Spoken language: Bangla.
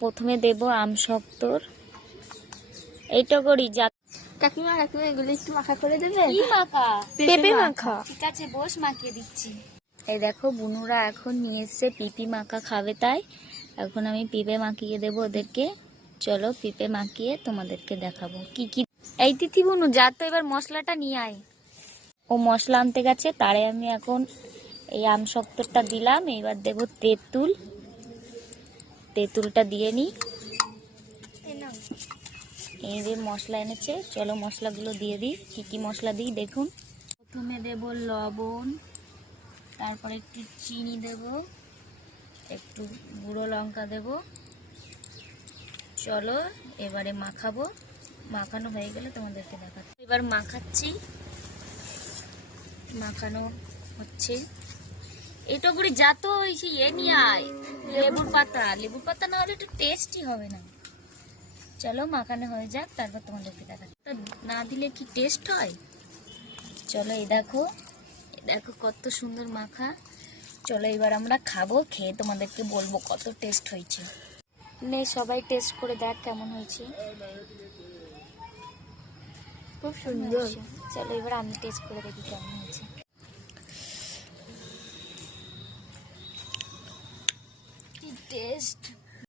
প্রথমে দেব আম শক্তর। এইটা করি যা কাকিমা কাকিমা এগুলো একটু মাখা করে দেবে। কি মাখা? পেঁপে মাখা। ঠিক আছে, বস, মাখিয়ে দিচ্ছি। এই দেখো বুনুরা এখন নিয়ে এসছে পিপি মাখা খাবে, তাই এখন আমি পিপে মাখিয়ে দেবো ওদেরকে। চলো পিপে মাখিয়ে তোমাদেরকে দেখাবো কি কি। এই তিথি বুনু, যা তো এবার মশলাটা নিয়ে আয়। ও মশলা আনতে গেছে, তারে আমি এখন এই আম শক্তরটা দিলাম। এবার দেব তেঁতুল, তেঁতুলটা দিয়ে নিই। এই যে মশলা এনেছে, চলো মশলাগুলো দিয়ে দিই। কি কি মশলা দিই দেখুন। প্রথমে দেব লবণ, তারপরে একটু চিনি দেব, একটু গুঁড়ো লঙ্কা দেব। চলো এবারে মাখাবো। মাখানো হয়ে গেলে তোমাদেরকে দেখাচ্ছি। এবার মাখাচ্ছি, মাখানো হচ্ছে। এটা করে যা তো ওই যে নিয়ে আয়, লেবুর পাতা। লেবুর পাতা না হলে একটু টেস্টি হবে না। চলো মাখানো হয়ে যাক, তারপর তোমাদেরকে দেখাচ্ছি। না দিলে কি টেস্ট হয়? চলো এই দেখো, দেখো কত সুন্দর মাখা। চলো এবার আমরা খাবো, খেয়ে তোমাদেরকে বলবো কত টেস্ট হয়েছে। নে সবাই টেস্ট করে দেখ কেমন হয়েছে। খুব সুন্দর। চলো এবার আমি টেস্ট করে দেখি কেমন হয়েছে। কি টেস্ট!